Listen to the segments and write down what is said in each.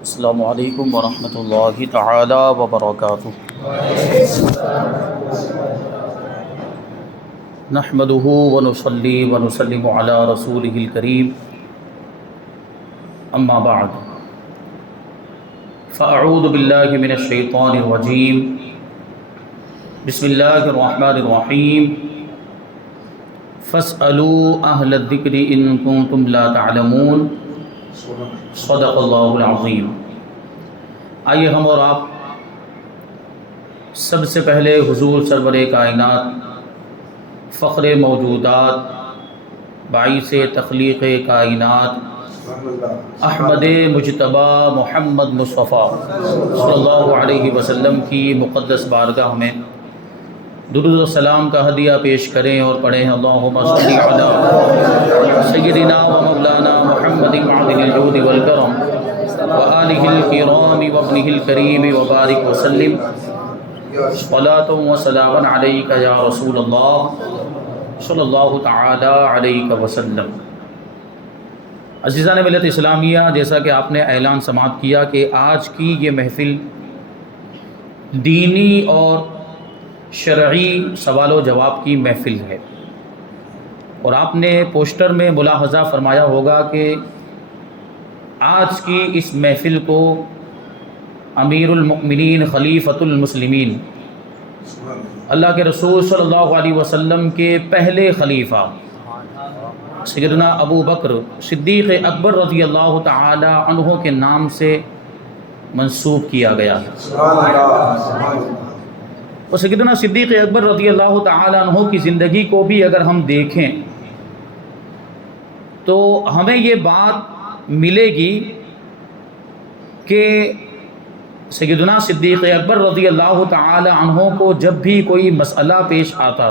السلام علیکم ورحمۃ اللہ تعالی وبرکاتہ۔ نحمدہ ونصلی ونسلم علی رسولہ الکریم، اما بعد فاعوذ باللہ من الشیطان الرجیم، بسم اللہ الرحمن الرحیم۔ فاسألوا اہل الذکر ان کنتم لا تعلمون، صدق اللہ العظیم۔ آئیے ہم اور آپ سب سے پہلے حضور سرور کائنات، فخر موجودات، باعث تخلیق کائنات، احمد مجتبی محمد مصطفیٰ صلی اللہ علیہ وسلم کی مقدس بارگاہ میں درود و سلام کا ہدیہ پیش کریں اور پڑھیں اللہم صلی علی سیدنا و مولانا محمد معدن الجود والکرم وآلہ الکرام وابنہ الکریم وبارک وسلم، صلاۃ و سلام علیک یا رسول اللہ صلی اللہ تعالی علیہ وسلم۔ عزیزان ملت اسلامیہ، جیسا کہ آپ نے اعلان سماعت کیا کہ آج کی یہ محفل دینی اور شرعی سوال و جواب کی محفل ہے، اور آپ نے پوسٹر میں ملاحظہ فرمایا ہوگا کہ آج کی اس محفل کو امیر المؤمنین خلیفۃ المسلمین اللہ کے رسول صلی اللہ علیہ وسلم کے پہلے خلیفہ سیدنا ابو بکر صدیق اکبر رضی اللہ تعالی عنہ کے نام سے منسوب کیا گیا ہے۔ اور سیدنا صدیق اکبر رضی اللہ تعالی عنہ کی زندگی کو بھی اگر ہم دیکھیں تو ہمیں یہ بات ملے گی کہ سیدنا صدیق اکبر رضی اللہ تعالی عنہ کو جب بھی کوئی مسئلہ پیش آتا،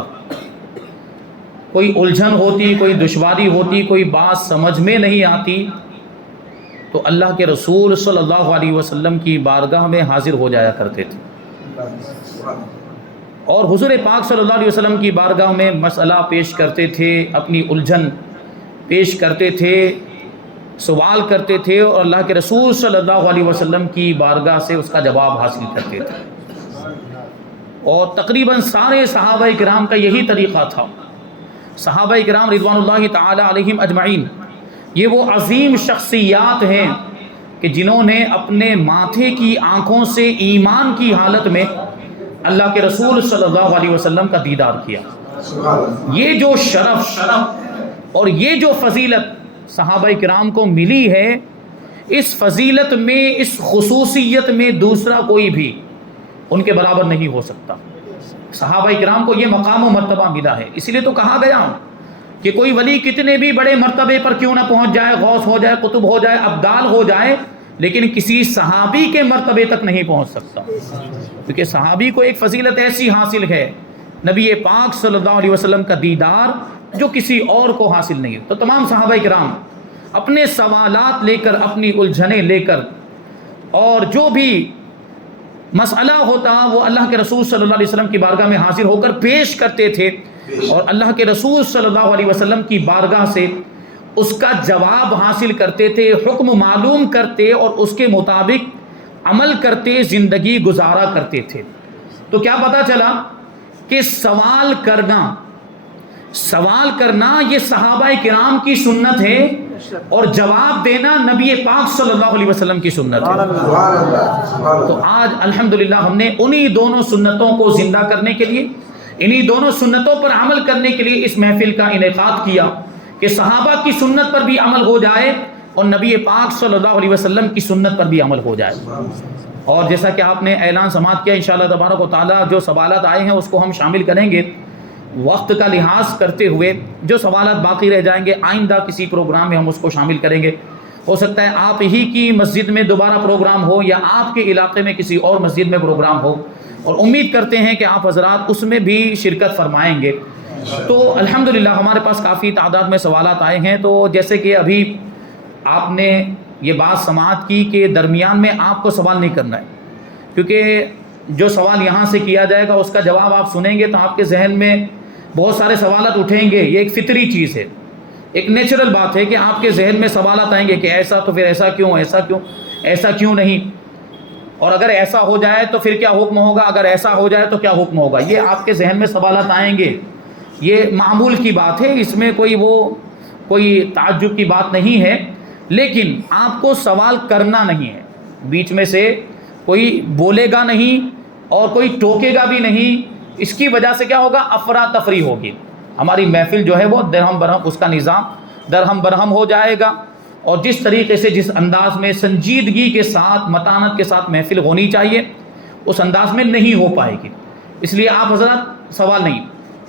کوئی الجھن ہوتی، کوئی دشواری ہوتی، کوئی بات سمجھ میں نہیں آتی، تو اللہ کے رسول صلی اللہ علیہ وسلم کی بارگاہ میں حاضر ہو جایا کرتے تھے، اور حضور پاک صلی اللہ علیہ وسلم کی بارگاہ میں مسئلہ پیش کرتے تھے، اپنی الجھن پیش کرتے تھے، سوال کرتے تھے، اور اللہ کے رسول صلی اللہ علیہ وسلم کی بارگاہ سے اس کا جواب حاصل کرتے تھے۔ اور تقریباً سارے صحابہ کرام کا یہی طریقہ تھا۔ صحابہ کرام رضوان اللہ تعالی علیہم اجمعین یہ وہ عظیم شخصیات ہیں کہ جنہوں نے اپنے ماتھے کی آنکھوں سے ایمان کی حالت میں اللہ کے رسول صلی اللہ علیہ وسلم کا دیدار کیا۔ یہ جو شرف اور یہ جو فضیلت صحابہ کرام کو ملی ہے، اس فضیلت میں، اس خصوصیت میں دوسرا کوئی بھی ان کے برابر نہیں ہو سکتا۔ صحابہ کرام کو یہ مقام و مرتبہ ملا ہے، اس لیے تو کہا گیا کہ کوئی ولی کتنے بھی بڑے مرتبے پر کیوں نہ پہنچ جائے، غوث ہو جائے، قطب ہو جائے، ابدال ہو جائے، لیکن کسی صحابی کے مرتبے تک نہیں پہنچ سکتا، کیونکہ صحابی کو ایک فضیلت ایسی حاصل ہے، نبی پاک صلی اللہ علیہ وسلم کا دیدار، جو کسی اور کو حاصل نہیں ہے۔ تو تمام صحابہ کرام اپنے سوالات لے کر، اپنی الجھنیں لے کر، اور جو بھی مسئلہ ہوتا وہ اللہ کے رسول صلی اللہ علیہ وسلم کی بارگاہ میں حاضر ہو کر پیش کرتے تھے، اور اللہ کے رسول صلی اللہ علیہ وسلم کی بارگاہ سے اس کا جواب حاصل کرتے تھے، حکم معلوم کرتے اور اس کے مطابق عمل کرتے، زندگی گزارا کرتے تھے۔ تو کیا پتہ چلا کہ سوال کرنا یہ صحابہ کرام کی سنت ہے، اور جواب دینا نبی پاک صلی اللہ علیہ وسلم کی سنت ہے۔ تو آج الحمدللہ ہم نے انہی دونوں سنتوں کو زندہ کرنے کے لیے، انہی دونوں سنتوں پر عمل کرنے کے لیے اس محفل کا انعقاد کیا کہ صحابہ کی سنت پر بھی عمل ہو جائے اور نبی پاک صلی اللہ علیہ وسلم کی سنت پر بھی عمل ہو جائے۔ اور جیسا کہ آپ نے اعلان سماعت کیا، انشاءاللہ تبارک و تعالیٰ جو سوالات آئے ہیں اس کو ہم شامل کریں گے، وقت کا لحاظ کرتے ہوئے جو سوالات باقی رہ جائیں گے آئندہ کسی پروگرام میں ہم اس کو شامل کریں گے۔ ہو سکتا ہے آپ ہی کی مسجد میں دوبارہ پروگرام ہو، یا آپ کے علاقے میں کسی اور مسجد میں پروگرام ہو، اور امید کرتے ہیں کہ آپ حضرات اس میں بھی شرکت فرمائیں گے۔ تو الحمدللہ ہمارے پاس کافی تعداد میں سوالات آئے ہیں، تو جیسے کہ ابھی آپ نے یہ بات سماعت کی کہ درمیان میں آپ کو سوال نہیں کرنا ہے، کیونکہ جو سوال یہاں سے کیا جائے گا اس کا جواب آپ سنیں گے تو آپ کے ذہن میں بہت سارے سوالات اٹھیں گے، یہ ایک فطری چیز ہے، ایک نیچرل بات ہے کہ آپ کے ذہن میں سوالات آئیں گے کہ ایسا تو پھر ایسا کیوں، ایسا کیوں، ایسا کیوں نہیں، اور اگر ایسا ہو جائے تو پھر کیا حکم ہوگا، اگر ایسا ہو جائے تو کیا حکم ہوگا، یہ آپ کے ذہن میں سوالات آئیں گے. یہ معمول کی بات ہے، اس میں کوئی تعجب کی بات نہیں ہے، لیکن آپ کو سوال کرنا نہیں ہے. بیچ میں سے کوئی بولے گا نہیں اور کوئی ٹوکے گا بھی نہیں. اس کی وجہ سے کیا ہوگا، افراتفری ہوگی. ہماری محفل جو ہے وہ درہم برہم، اس کا نظام درہم برہم ہو جائے گا. اور جس طریقے سے جس انداز میں سنجیدگی کے ساتھ متانت کے ساتھ محفل ہونی چاہیے اس انداز میں نہیں ہو پائے گی. اس لیے آپ حضرات سوال نہیں،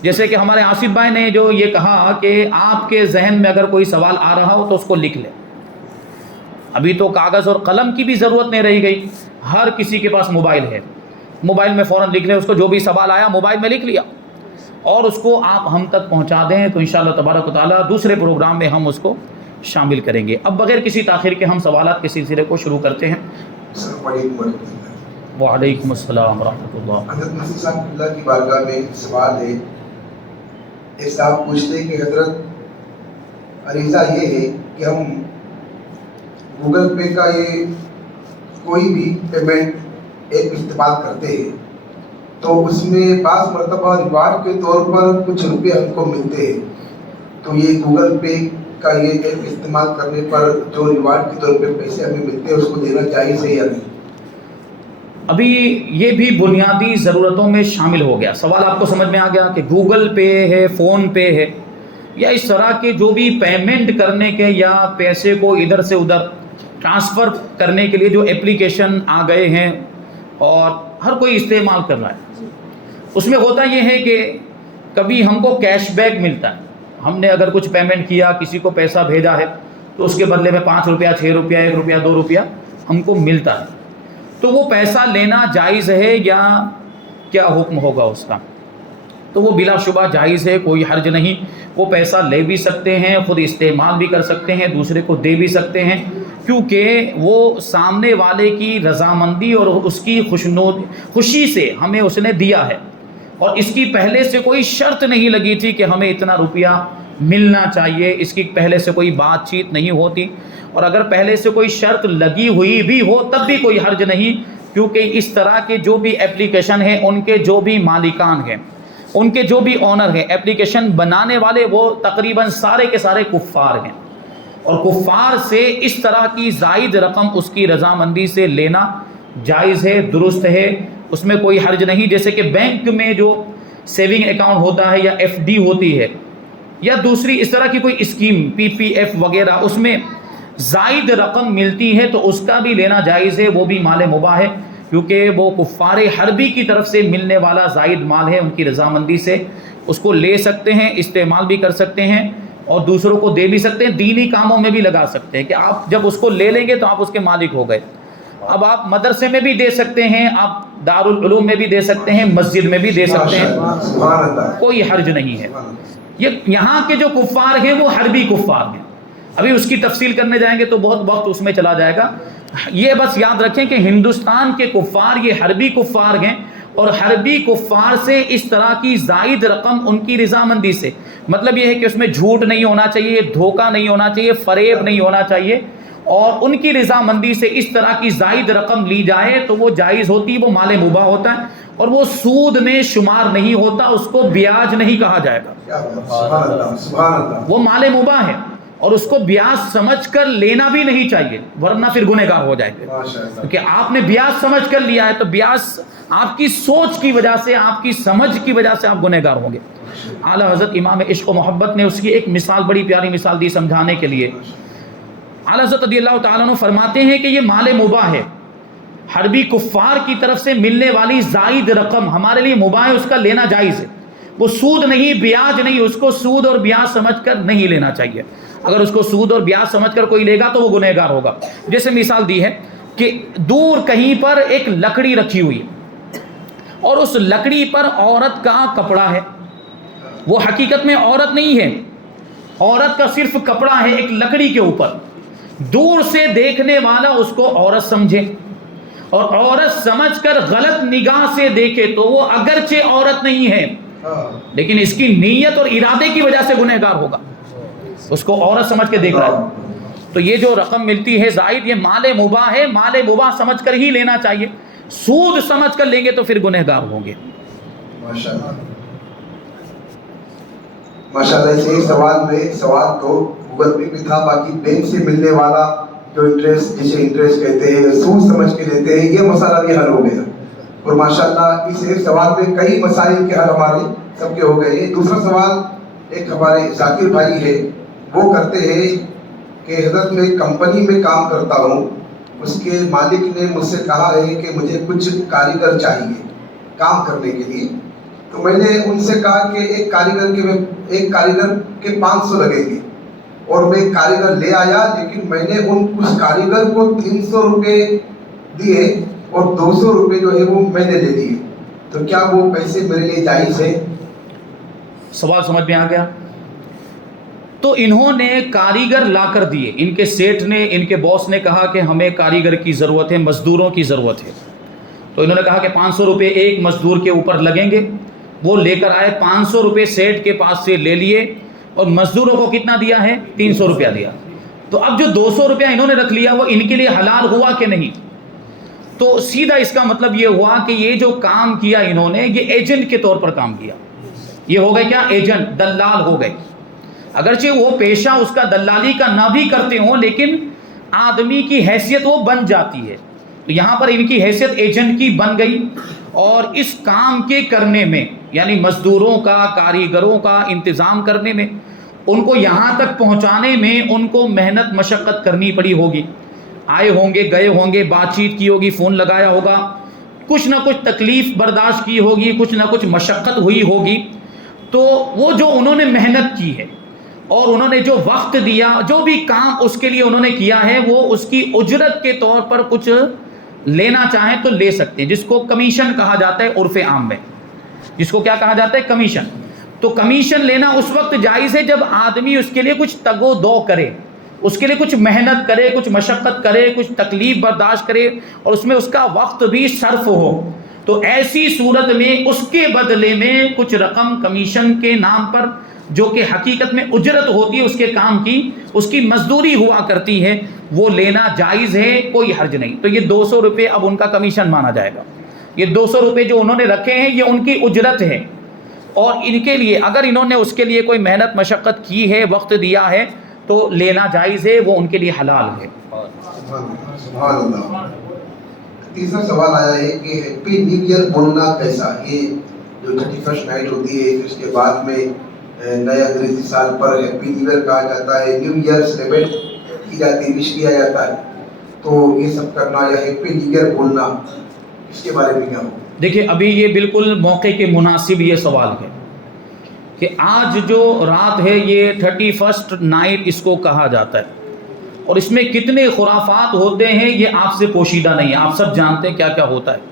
جیسے کہ ہمارے آصف بھائی نے جو یہ کہا کہ آپ کے ذہن میں اگر کوئی سوال آ رہا ہو تو اس کو لکھ لیں. ابھی تو کاغذ اور قلم کی بھی ضرورت نہیں رہی گئی، ہر کسی کے پاس موبائل ہے، موبائل میں فوراً لکھ لیں. اس کو جو بھی سوال آیا موبائل میں لکھ لیا اور اس کو آپ ہم تک پہنچا دیں تو انشاءاللہ تبارک و تعالیٰ دوسرے پروگرام میں ہم اس کو شامل کریں گے. اب بغیر کسی تاخیر کے ہم سوالات کے سلسلے کو شروع کرتے ہیں. وعلیکم السلام ورحمۃ اللہ. حضرت مسیح صاحب اللہ کی بارگاہ میں سوال ہے. ایک صاحب پوچھتے ہیں کہ حضرت عریضہ یہ ہے کہ ہم گوگل پے کا یہ کوئی بھی پیمنٹ ایپ استعمال کرتے ہیں تو اس میں بعض مرتبہ ریوارڈ کے طور پر کچھ روپے ہم کو ملتے ہیں، تو یہ گوگل پے کا یہ ایپ استعمال کرنے پر جو ریوارڈ کے طور پہ پیسے ہمیں ملتے ہیں اس کو دینا جائز ہے یا نہیں؟ ابھی یہ بھی بنیادی ضرورتوں میں شامل ہو گیا. سوال آپ کو سمجھ میں آ گیا کہ گوگل پے ہے، فون پے ہے، یا اس طرح کے جو بھی پیمنٹ کرنے کے یا پیسے کو ادھر سے ادھر ٹرانسفر کرنے کے لیے جو اپلیکیشن آ گئے ہیں اور ہر کوئی استعمال کر رہا ہے. اس میں ہوتا یہ ہے کہ کبھی ہم کو کیش بیک ملتا ہے. ہم نے اگر کچھ پیمنٹ کیا، کسی کو پیسہ بھیجا ہے تو اس کے بدلے میں 5 روپیہ، 6 روپیہ، 1 روپیہ، 2 روپیہ ہم کو ملتا ہے. تو وہ پیسہ لینا جائز ہے یا کیا حکم ہوگا اس کا؟ تو وہ بلا شبہ جائز ہے، کوئی حرج نہیں. وہ پیسہ لے بھی سکتے ہیں، خود استعمال بھی کر سکتے ہیں، دوسرے کو دے بھی سکتے ہیں، کیونکہ وہ سامنے والے کی رضامندی اور اس کی خوشی سے ہمیں اس نے دیا ہے، اور اس کی پہلے سے کوئی شرط نہیں لگی تھی کہ ہمیں اتنا روپیہ ملنا چاہیے. اس کی پہلے سے کوئی بات چیت نہیں ہوتی، اور اگر پہلے سے کوئی شرط لگی ہوئی بھی ہو تب بھی کوئی حرج نہیں، کیونکہ اس طرح کے جو بھی اپلیکیشن ہیں ان کے جو بھی مالکان ہیں، ان کے جو بھی اونر ہیں، اپلیکیشن بنانے والے، وہ تقریباً سارے کے سارے کفار ہیں. اور کفار سے اس طرح کی زائد رقم اس کی رضامندی سے لینا جائز ہے، درست ہے، اس میں کوئی حرج نہیں. جیسے کہ بینک میں جو سیونگ اکاؤنٹ ہوتا ہے یا ایف ڈی ہوتی ہے یا دوسری اس طرح کی کوئی اسکیم پی پی ایف وغیرہ، اس میں زائد رقم ملتی ہے تو اس کا بھی لینا جائز ہے، وہ بھی مال مباح ہے، کیونکہ وہ کفار حربی کی طرف سے ملنے والا زائد مال ہے. ان کی رضامندی سے اس کو لے سکتے ہیں، استعمال بھی کر سکتے ہیں اور دوسروں کو دے بھی سکتے ہیں، دینی کاموں میں بھی لگا سکتے ہیں کہ آپ جب اس کو لے لیں گے تو آپ اس کے مالک ہو گئے. اب آپ مدرسے میں بھی دے سکتے ہیں، آپ دارالعلوم میں بھی دے سکتے ہیں، مسجد میں بھی دے سکتے ہیں، کوئی حرج نہیں ہے. یہاں کے جو کفار ہیں وہ حربی کفار ہیں. ابھی اس کی تفصیل کرنے جائیں گے تو بہت وقت اس میں چلا جائے گا. یہ بس یاد رکھیں کہ ہندوستان کے کفار یہ حربی کفار ہیں، اور حربی کفار سے اس طرح کی زائد رقم ان کی رضامندی سے، مطلب یہ ہے کہ اس میں جھوٹ نہیں ہونا چاہیے، دھوکہ نہیں ہونا چاہیے، فریب نہیں ہونا چاہیے، اور ان کی رضامندی سے اس طرح کی زائد رقم لی جائے تو وہ جائز ہوتی، وہ مال مباح ہوتا ہے، اور وہ سود میں شمار نہیں ہوتا، اس کو بیاج نہیں کہا جائے گا، وہ مال مباح ہے اور اس کو بیاج سمجھ کر لینا بھی نہیں چاہیے، ورنہ پھر گنہگار ہو جائیں گے. کیونکہ آپ نے بیاج سمجھ کر لیا ہے تو بیاج آپ کی سوچ کی وجہ سے، آپ کی سمجھ کی وجہ سے آپ گنہگار ہوں گے. اعلیٰ حضرت امام عشق و محبت نے اس کی ایک مثال، بڑی پیاری مثال دی سمجھانے کے لیے. اعلیٰ حضرت رضی اللہ تعالیٰ عنہ فرماتے ہیں کہ یہ مال مباح ہے، حربی کفار کی طرف سے ملنے والی زائد رقم ہمارے لیے مباح ہے، اس کا لینا جائز ہے. وہ سود نہیں، بیاج نہیں، اس کو سود اور بیاج سمجھ کر نہیں لینا چاہیے. اگر اس کو سود اور بیاج سمجھ کر کوئی لے گا تو وہ گنہگار ہوگا. جیسے مثال دی ہے کہ دور کہیں پر ایک لکڑی رکھی ہوئی ہے اور اس لکڑی پر عورت کا کپڑا ہے، وہ حقیقت میں عورت نہیں ہے، عورت کا صرف کپڑا ہے ایک لکڑی کے اوپر. دور سے دیکھنے والا اس کو عورت سمجھے اور عورت سمجھ کر غلط نگاہ سے دیکھے تو وہ اگرچہ عورت نہیں ہے لیکن اس کی نیت اور ارادے کی وجہ سے گنہگار ہوگا. اس کو عورت سمجھ کے دیکھ رہا ہے. تو یہ جو رقم ملتی ہے زائد، یہ مال مباح ہے، مال مباح سمجھ کر ہی لینا چاہیے. سود سمجھ کر لیں گے تو پھر گنہگار ہوں گے. ماشاءاللہ ماشاءاللہ. اس سوال میں سوال تو گوگل پے بھی تھا، باقی بینک سے ملنے والا جو انٹرسٹ، جسے انٹرسٹ کہتے ہیں، سود سمجھ کے لیتے ہیں، یہ مسئلہ بھی حل ہو گیا. اور ماشاءاللہ اس ایک سوال میں کئی مسائل کے حل ہمارے سب کے ہو گئے. دوسرا سوال ایک ہمارے ذاکر بھائی ہے، وہ کرتے ہیں کہ حضرت میں کمپنی میں کام کرتا ہوں، اس کے مالک نے مجھ سے کہا ہے کہ مجھے کچھ کاریگر چاہیے کام کرنے کے لیے. تو میں نے ان سے کہا کہ ایک کاریگر کے 500 لگیں گے، اور میں کاریگر لے آیا، لیکن میں نے اس کاریگر کو 300 روپے دیے اور 200 روپے جو ہے وہ میں نے لے لیے. تو کیا وہ پیسے میرے لیے جائز ہے؟ سوال سمجھ میں آ گیا؟ تو انہوں نے کاریگر لا کر دیے، ان کے سیٹھ نے، ان کے باس نے کہا کہ ہمیں کاریگر کی ضرورت ہے، مزدوروں کی ضرورت ہے. تو انہوں نے کہا کہ 500 روپے ایک مزدور کے اوپر لگیں گے. وہ لے کر آئے، 500 روپے سیٹھ کے پاس سے لے لیے، اور مزدوروں کو کتنا دیا ہے؟ 300 روپیہ دیا. تو اب جو 200 روپیہ انہوں نے رکھ لیا وہ ان کے لیے حلال ہوا کہ نہیں؟ تو سیدھا اس کا مطلب یہ ہوا کہ یہ جو کام کیا انہوں نے، یہ ایجنٹ کے طور پر کام کیا. یہ ہو گئے کیا؟ ایجنٹ، دلال ہو گئے. اگرچہ وہ پیشہ اس کا دلالی کا نہ بھی کرتے ہوں، لیکن آدمی کی حیثیت وہ بن جاتی ہے. تو یہاں پر ان کی حیثیت ایجنٹ کی بن گئی، اور اس کام کے کرنے میں، یعنی مزدوروں کا، کاریگروں کا انتظام کرنے میں، ان کو یہاں تک پہنچانے میں ان کو محنت مشقت کرنی پڑی ہوگی. آئے ہوں گے، گئے ہوں گے، بات چیت کی ہوگی، فون لگایا ہوگا، کچھ نہ کچھ تکلیف برداشت کی ہوگی، کچھ نہ کچھ مشقت ہوئی ہوگی. تو وہ جو انہوں نے محنت کی ہے اور انہوں نے جو وقت دیا، جو بھی کام اس کے لیے انہوں نے کیا ہے، وہ اس کی اجرت کے طور پر کچھ لینا چاہیں تو لے سکتے ہیں، جس کو کمیشن کہا جاتا ہے عرف عام میں. جس کو کیا کہا جاتا ہے؟ کمیشن. تو کمیشن لینا اس وقت جائز ہے جب آدمی اس کے لیے کچھ تگ و دو کرے، اس کے لیے کچھ محنت کرے، کچھ مشقت کرے، کچھ تکلیف برداشت کرے، اور اس میں اس کا وقت بھی صرف ہو. تو ایسی صورت میں اس کے بدلے میں کچھ رقم کمیشن کے نام پر، جو کہ حقیقت میں اجرت ہوتی ہے اس کے کام کی، اس کی مزدوری ہوا کرتی ہے، وہ لینا جائز ہے، کوئی حرج نہیں. تو یہ 200 روپے اب ان کا کمیشن مانا جائے گا. یہ 200 روپے جو انہوں نے رکھے ہیں یہ ان کی اجرت ہے، اور ان کے لیے اگر انہوں نے اس کے لیے کوئی محنت مشقت کی ہے، وقت دیا ہے، تو لینا جائز ہے، وہ ان کے لیے حلال ہے. سبحان اللہ. تیسرا سوال آیا ہے کہ ہیپی نیو ایئر بولنا کیسا؟ یہ جو 31 نائٹ ہوتی ہے، اس کے بعد میں نئے انگریزی سال پر ہیپی نیو ایئر کہا جاتا ہے، نیو ایئر سیلیبریٹ کی جاتی ہے، وش کیا جاتا ہے. تو یہ سب کرنا یا ہیپی نیو ایئر بولنا، اس کے بارے میں کیا ہو؟ دیکھیں، ابھی یہ بالکل موقع کے مناسب یہ سوال ہے کہ آج جو رات ہے یہ 31 نائٹ اس کو کہا جاتا ہے، اور اس میں کتنے خرافات ہوتے ہیں یہ آپ سے پوشیدہ نہیں ہے. آپ سب جانتے ہیں کیا کیا ہوتا ہے.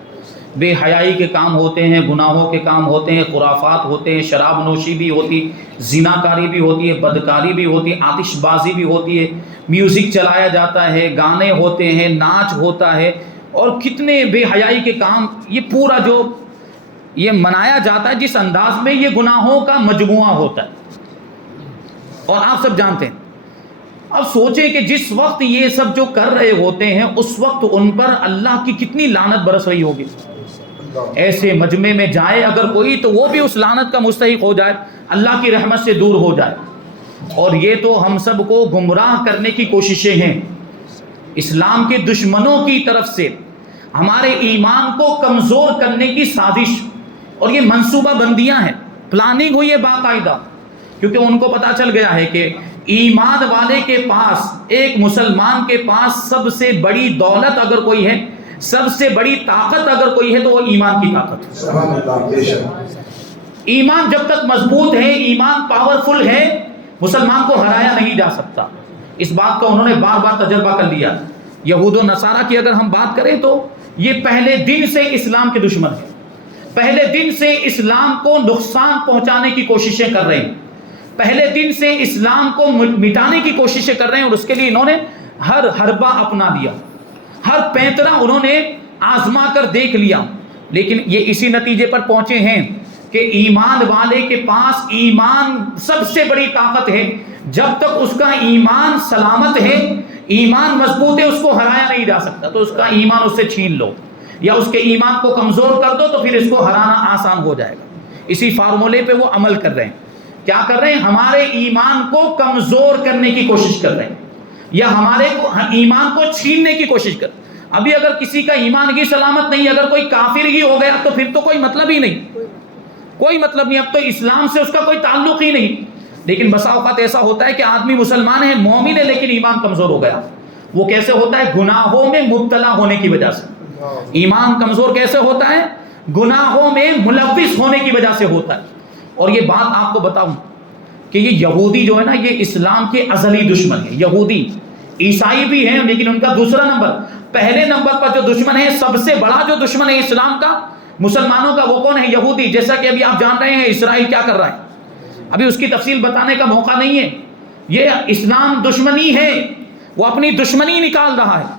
بے حیائی کے کام ہوتے ہیں، گناہوں کے کام ہوتے ہیں، خرافات ہوتے ہیں، شراب نوشی بھی ہوتی، زناکاری بھی ہوتی ہے، بدکاری بھی ہوتی ہے، آتش بازی بھی ہوتی ہے، میوزک چلایا جاتا ہے، گانے ہوتے ہیں، ناچ ہوتا ہے، اور کتنے بے حیائی کے کام. یہ پورا جو یہ منایا جاتا ہے جس انداز میں، یہ گناہوں کا مجموعہ ہوتا ہے، اور آپ سب جانتے ہیں. اب سوچیں کہ جس وقت یہ سب جو کر رہے ہوتے ہیں، اس وقت ان پر اللہ کی کتنی لعنت برس رہی ہوگی. ایسے مجمع میں جائے اگر کوئی تو وہ بھی اس لعنت کا مستحق ہو جائے، اللہ کی رحمت سے دور ہو جائے. اور یہ تو ہم سب کو گمراہ کرنے کی کوششیں ہیں، اسلام کے دشمنوں کی طرف سے ہمارے ایمان کو کمزور کرنے کی سازش، اور یہ منصوبہ بندیاں ہیں، پلاننگ ہوئی ہے باقاعدہ. کیونکہ ان کو پتا چل گیا ہے کہ ایمان والے کے پاس، ایک مسلمان کے پاس سب سے بڑی دولت اگر کوئی ہے، سب سے بڑی طاقت اگر کوئی ہے تو وہ ایمان کی طاقت ہے. سبحان اللہ. بے شک ایمان جب تک مضبوط ہے، ایمان پاورفل ہے، مسلمان کو ہرایا نہیں جا سکتا. اس بات کا انہوں نے بار بار تجربہ کر لیا. یہود و نصارہ کی اگر ہم بات کریں تو یہ پہلے دن سے اسلام کے دشمن ہیں، پہلے دن سے اسلام کو نقصان پہنچانے کی کوششیں کر رہے ہیں، پہلے دن سے اسلام کو مٹانے کی کوششیں کر رہے ہیں. اور اس کے لیے انہوں نے ہر حربہ اپنا لیا، ہر پینترا انہوں نے آزما کر دیکھ لیا، لیکن یہ اسی نتیجے پر پہنچے ہیں کہ ایمان والے کے پاس ایمان سب سے بڑی طاقت ہے. جب تک اس کا ایمان سلامت ہے، ایمان مضبوط ہے اس کو ہرایا نہیں جا سکتا، تو اس کا ایمان اس سے چھین لو یا اس کے ایمان کو کمزور کر دو تو پھر اس کو ہرانا آسان ہو جائے گا۔ اسی فارمولے پہ وہ عمل کر رہے ہیں۔ کیا کر رہے ہیں؟ ہمارے ایمان کو کمزور کرنے کی کوشش کر رہے ہیں یا ہمارے ایمان کو چھیننے کی کوشش کر رہے ہیں۔ ابھی اگر کسی کا ایمان ہی سلامت نہیں، اگر کوئی کافر ہی ہو گیا تو پھر تو کوئی مطلب ہی نہیں، کوئی مطلب نہیں، اب تو اسلام سے اس کا کوئی تعلق ہی نہیں۔ لیکن بسا اوقات ایسا ہوتا ہے کہ آدمی مسلمان ہے، مومن ہے، لیکن ایمان کمزور ہو گیا۔ وہ کیسے ہوتا ہے؟ گناہوں میں مبتلا ہونے کی وجہ سے۔ ایمان کمزور کیسے ہوتا ہے؟ گناہوں میں ملوث ہونے کی وجہ سے ہوتا ہے۔ اور یہ بات آپ کو بتاؤں کہ یہ یہودی جو ہے نا، یہ اسلام کے ازلی دشمن ہیں۔ یہودی، عیسائی بھی ہیں لیکن ان کا دوسرا نمبر، پہلے نمبر پر جو دشمن ہے، سب سے بڑا جو دشمن ہے اسلام کا، مسلمانوں کا، وہ کون ہے؟ یہودی۔ جیسا کہ ابھی آپ جان رہے ہیں اسرائیل کیا کر رہا ہے، ابھی اس کی تفصیل بتانے کا موقع نہیں ہے۔ یہ اسلام دشمنی ہے، وہ اپنی دشمنی نکال رہا ہے۔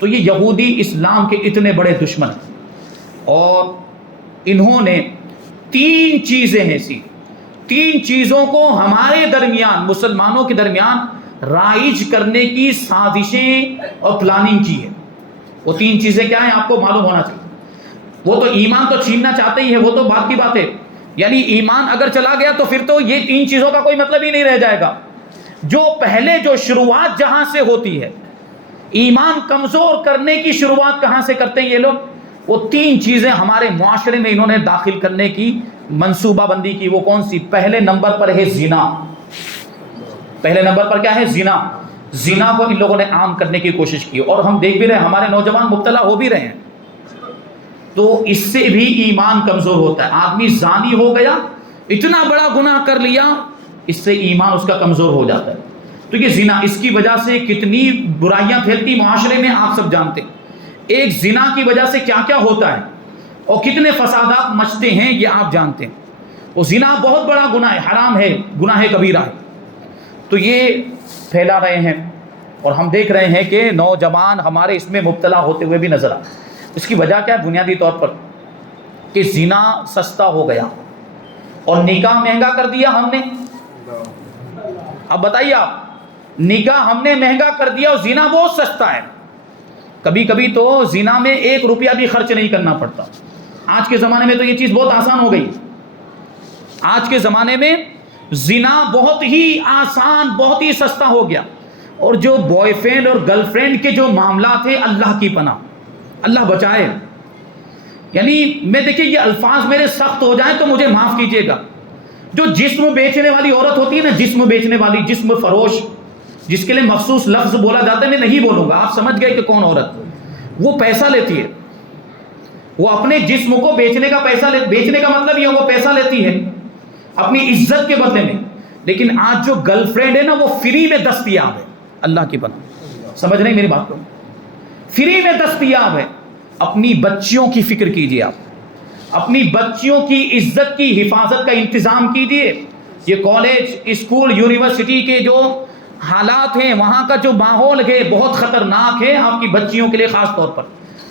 تو یہ یہودی اسلام کے اتنے بڑے دشمن ہیں، اور انہوں نے تین چیزیں ایسی، تین چیزوں کو ہمارے درمیان، مسلمانوں کے درمیان رائج کرنے کی سازشیں اور پلاننگ کی ہے۔ وہ تین چیزیں کیا ہیں آپ کو معلوم ہونا چاہیے۔ وہ تو ایمان تو چھیننا چاہتے ہی ہے، وہ تو بات کی بات ہے، یعنی ایمان اگر چلا گیا تو پھر تو یہ تین چیزوں کا کوئی مطلب ہی نہیں رہ جائے گا۔ جو پہلے جو شروعات جہاں سے ہوتی ہے، ایمان کمزور کرنے کی شروعات کہاں سے کرتے ہیں یہ لوگ؟ وہ تین چیزیں ہمارے معاشرے میں انہوں نے داخل کرنے کی منصوبہ بندی کی۔ وہ کون سی؟ پہلے نمبر پر ہے زنا۔ پہلے نمبر پر کیا ہے؟ زنا۔ زنا کو ان لوگوں نے عام کرنے کی کوشش کی، اور ہم دیکھ بھی رہے ہیں ہمارے نوجوان مبتلا ہو بھی رہے ہیں۔ تو اس سے بھی ایمان کمزور ہوتا ہے۔ آدمی زانی ہو گیا، اتنا بڑا گناہ کر لیا، اس سے ایمان اس کا کمزور ہو جاتا ہے۔ تو یہ زنا، اس کی وجہ سے کتنی برائیاں پھیلتی معاشرے میں آپ سب جانتے ہیں۔ ایک زنا کی وجہ سے کیا کیا ہوتا ہے اور کتنے فسادات مچتے ہیں یہ آپ جانتے ہیں۔ وہ زنا بہت بڑا گناہ ہے، حرام ہے، گناہ کبیرہ ہے۔ تو یہ پھیلا رہے ہیں، اور ہم دیکھ رہے ہیں کہ نوجوان ہمارے اس میں مبتلا ہوتے ہوئے بھی نظر آ۔ اس کی وجہ کیا ہے؟ بنیادی طور پر کہ زنا سستا ہو گیا اور نکاح مہنگا کر دیا ہم نے۔ اب بتائیے آپ، نکاح ہم نے مہنگا کر دیا اور زنا بہت سستا ہے۔ کبھی کبھی تو زنا میں 1 روپیہ بھی خرچ نہیں کرنا پڑتا۔ آج کے زمانے میں تو یہ چیز بہت آسان ہو گئی۔ آج کے زمانے میں زنا بہت ہی آسان، بہت ہی سستا ہو گیا۔ اور جو بوائے فرینڈ اور گرل فرینڈ کے جو معاملات ہیں، اللہ کی پناہ، اللہ بچائے۔ یعنی میں دیکھیے یہ الفاظ میرے سخت ہو جائیں تو مجھے معاف کیجیے گا۔ جو جسم بیچنے والی عورت ہوتی ہے نا، جسم بیچنے والی، جسم فروش، جس کے لیے مخصوص لفظ بولا جاتا ہے، میں نہیں بولوں گا، آپ سمجھ گئے کہ کون عورت۔ وہ پیسہ لیتی ہے، وہ اپنے جسم کو بیچنے کا پیسہ بیچنے کا مطلب یہ وہ پیسہ لیتی ہے اپنی عزت کے بدلے میں۔ لیکن آج جو گرل فرینڈ ہے نا، وہ فری میں دستیاب ہے، اللہ کی پناہ۔ سمجھ رہے ہیں میری بات کو؟ فری میں دستیاب ہے۔ اپنی بچیوں کی فکر کیجیے، آپ اپنی بچیوں کی عزت کی حفاظت کا انتظام کیجیے۔ یہ کالج، اسکول، یونیورسٹی کے جو حالات ہیں، وہاں کا جو ماحول ہے بہت خطرناک ہے آپ کی بچیوں کے لیے، خاص طور پر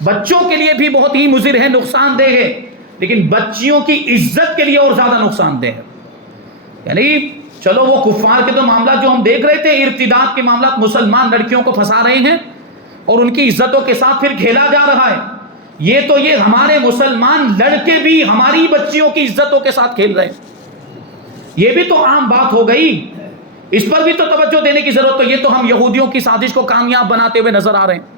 بچوں کے لیے بھی بہت ہی مضر ہے، نقصان دہ ہے، لیکن بچیوں کی عزت کے لیے اور زیادہ نقصان دہ ہے۔ یعنی چلو وہ کفار کے تو معاملات جو ہم دیکھ رہے تھے، ارتداد کے معاملات، مسلمان لڑکیوں کو پھنسا رہے ہیں اور ان کی عزتوں کے ساتھ پھر کھیلا جا رہا ہے۔ یہ ہمارے مسلمان لڑکے بھی ہماری بچیوں کی عزتوں کے ساتھ کھیل رہے ہیں۔ یہ بھی تو عام بات ہو گئی، اس پر بھی تو توجہ دینے کی ضرورت۔ تو یہ تو ہم یہودیوں کی سازش کو کامیاب بناتے ہوئے نظر آ رہے ہیں۔